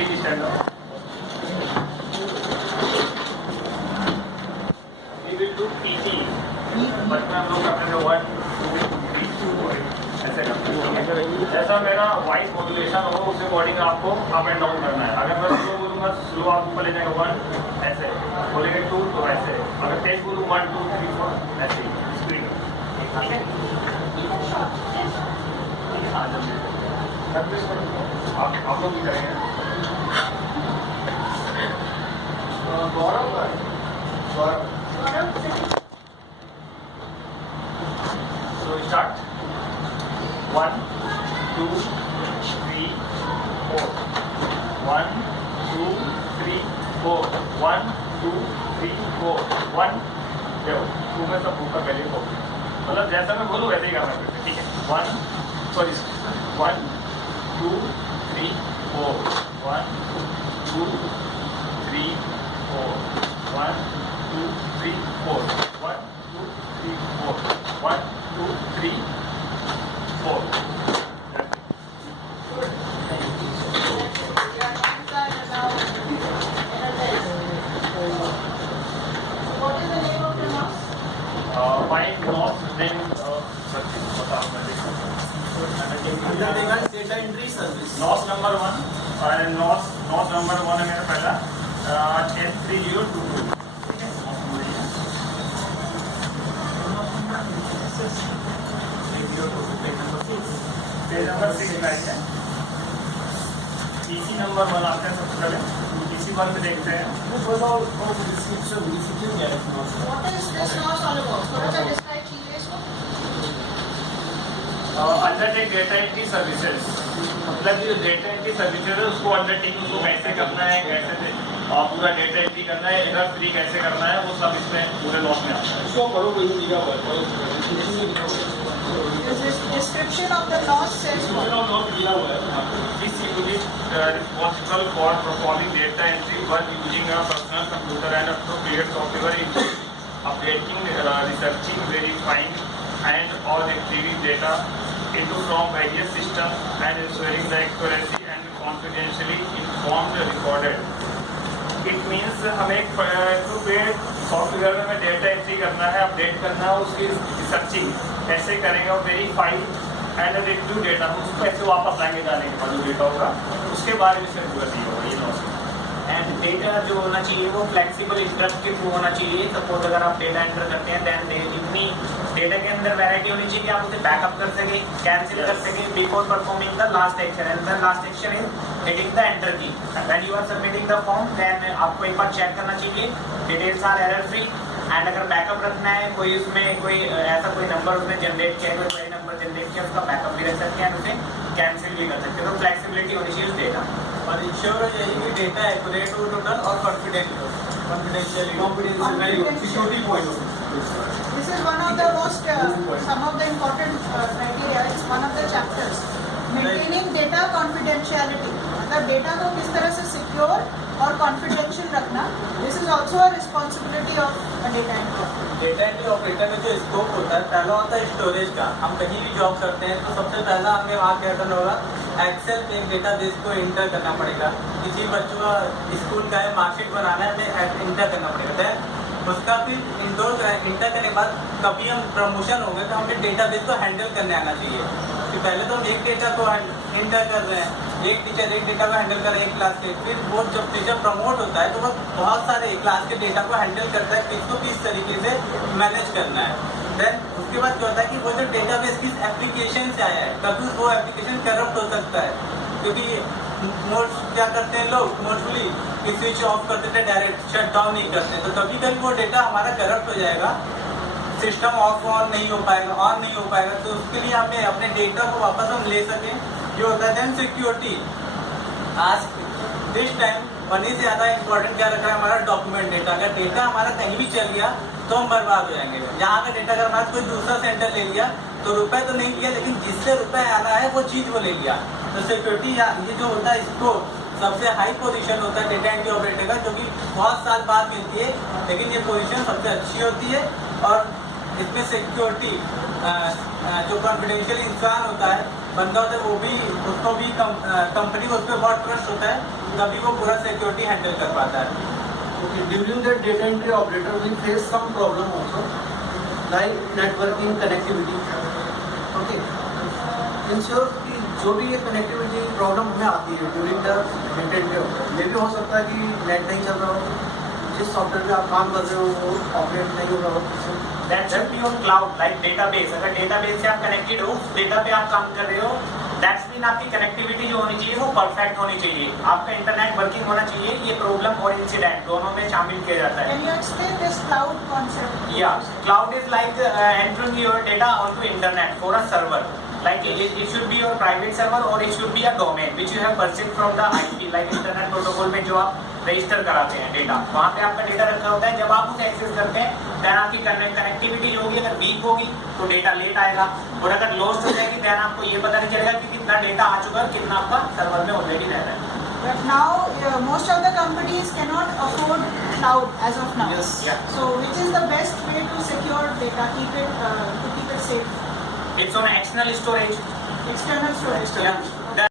Please stand up. We will do PT, but में हम लोग करते हैं 1 2 3 ऐसे करते हैं। जैसा मेरा वॉइस मॉड्यूलेशन हो उस अकॉर्डिंग आपको अप एंड डाउन करना है। अगर मैं स्लो बोलूँगा स्लो आप ऊपर ले जाएगा 1 ऐसे, बोलेंगे 2 तो ऐसे, अगर तेज बोलूँ 1 2 3 4 ऐसे स्पीड। ठीक है, आप लोग भी करेंगे। गौरव सो स्टार्ट 1 2 3 4 1 2 3 4 1 2 3 4 1 देखो टू में सब ऊपर पहले हो, मतलब जैसा मैं बोलूँ वैसे ही करना है। ठीक है, 1 sorry 1 2 3 4 1 2 3 4 1 2 3 4 1 2 3 4 1 2 3 4। Find NOS then data entry service. NOS number 1 और NOS नंबर 1 है मेरा पहला F3022। पेज नंबर 6 में है। PC नंबर 1 आते हैं सबसे पहले, PC 1 में देखते हैं। अंडरटेक डेटा एंट्री सर्विसेज, मतलब जो डेटा एंट्री सर्विसेज है उसको अंडरटेक उसको कैसे करना है, कैसे पूरा डेटा एंट्री करना है, एरर फ्री कैसे करना है, वो सब इसमें पूरे नॉट में आता है। इसको पढ़ो कोई दिया हुआ है। Description of the NOS says what? दिया हुआ है। This unit responsible for performing data entry while using a personal computer and appropriate software in updating, researching, verifying, and or retrieving data into from various systems and ensuring the accuracy and confidentially informed recorded. It means हमें software में data entry करना है, update करना है, उसकी researching कैसे करेंगे और वेरीफाई एंड रिव्यू डेटा उसको कैसे वापस लाएंगे जाने के बाद जो डेटा होगा उसके बारे में सिर्फ नहीं होगा। ये नॉस एंड डेटा जो होना चाहिए वो फ्लेक्सिबल इंटरप्ट के थ्रू होना चाहिए। सपोज अगर आप डेटा एंटर करते हैं देन इतनी डेटा के अंदर वैरायटी होनी चाहिए कि आप उसे बैकअप कर सके, कैंसिल कर सके before performing the last action. And the last action is hitting the enter key. When you are submitting the form then आपको एक बार चेक करना चाहिए details are error free. And अगर बैकअप रखना है कोई उसमें कोई ऐसा कोई नंबर उसने जनरेट किया, कोई नई नंबर जनरेट किया, उसका बैकअप भी रख सकते हैं, उसे कैंसिल भी कर सकते हैं। तो फ्लेक्सिबिलिटी होनी चाहिए उस डेटा और इंश्योर हो जाएगी कि डेटा एक्यूरेट हो टोटल और कॉन्फिडेंशियल सिक्योरिटी पॉइंट हो। This is one of the most, some of the important criteria. It's one of the chapters. Maintaining data confidentiality. मतलब डेटा को किस तरह से सिक्योर और कॉन्फिडेंशियल रखना, this is also a responsibility of data entry. Data entry operator का जो scope होता है, पहला होता है स्टोरेज का। हम कहीं भी जॉब करते हैं तो सबसे पहला हमें वहाँ क्या करना होगा, एक्सेल में एक डेटाबेस को इंटर करना पड़ेगा। किसी बच्चों का स्कूल का है मार्कशीट बनाना है, हमें इंटर करना पड़ेगा। उसका फिर इंडोर इंटर करने के बाद कभी हम प्रमोशन हो गए तो हमें डेटाबेस को हैंडल करने आना चाहिए। कि पहले तो हम एक डेटा को इंटर कर रहे हैं, एक टीचर एक डेटा को हैंडल कर रहे हैं एक क्लास के, फिर वो जब टीचर प्रमोट होता है तो वो बहुत सारे क्लास के डेटा को हैंडल करता है, किसको किस तरीके से मैनेज करना है। देन उसके बाद क्या होता है कि वो जो डेटाबेस किस एप्लीकेशन से आया है, कभी वो एप्लीकेशन करप्ट हो सकता है, क्योंकि क्या करते हैं लोग मोस्टली कि स्विच ऑफ कर देते हैं, डायरेक्ट शट डाउन नहीं करते, तो कभी कभी वो डेटा हमारा करप्ट हो जाएगा, सिस्टम ऑफ ऑन नहीं हो पाएगा, ऑन नहीं हो पाएगा। तो उसके लिए हमें अपने डेटा को वापस हम ले सकें, ये होता है देन सिक्योरिटी। आज दिस टाइम मनी से ज़्यादा इंपॉर्टेंट क्या रखा है हमारा डॉक्यूमेंट डेटा। अगर डेटा हमारा कहीं भी चल गया तो हम बर्बाद हो जाएंगे। यहाँ का डेटा अगर हमारा कोई दूसरा सेंटर ले लिया तो रुपए तो नहीं लिया, लेकिन जिससे रुपए आना है वो चीज़ वो ले लिया। तो सिक्योरिटी ये जो होता है इसको सबसे हाई पोजीशन होता है डेटा एंट्री ऑपरेटर का, जो कि बहुत साल बाद मिलती है, लेकिन ये पोजीशन सबसे अच्छी होती है। और इसमें सिक्योरिटी जो कॉन्फिडेंशियल इंसान होता है बंदा होता है वो भी उसको भी कंपनी को उस पर बहुत ट्रस्ट होता है, तभी वो पूरा सिक्योरिटी हैंडल कर पाता है। Okay, during the data entry operator will face some problem also, like networking connectivity. Okay, ensure कि जो भी ये connectivity problem हमें आती है during the data entry operator, ये भी हो सकता है कि नेट नहीं चल रहा हो, जिस सॉफ्टवेयर में आप काम कर रहे हो वो ऑपरेट नहीं हो रहा हो। That should be on cloud, like database. अगर database से आप connected हो, उस data पे आप काम कर रहे हो, that's mean आपकी connectivity जो होनी चाहिए वो perfect होनी चाहिए, आपका इंटरनेट वर्किंग होना चाहिए। ये प्रॉब्लम और इंसिडेंट दोनों में शामिल किया जाता है। Can you explain this cloud concept? Yeah, cloud is like entering your data onto internet for a server. Like it should be your private server or it should be a domain which you have purchased from the IP, like internet protocol में जो आप register कराते हैं data, वहाँ पे आपका data रखा होता है। जब आप उसे एक्सेस करते हैं, देन आपकी कनेक्टिविटी जो होगी अगर वीक होगी तो डेटा लेट आएगा, और अगर लॉस्ट हो जाएगी देन आपको ये पता नहीं चलेगा कि कितना डेटा आ चुका है, कितना आपका सर्वर में ऑलरेडी रह रहा है। But now most of the companies cannot afford cloud as of now. Yes. Yeah. So which is the best way to secure data, to keep it safe? It's on external storage. External storage. Yeah.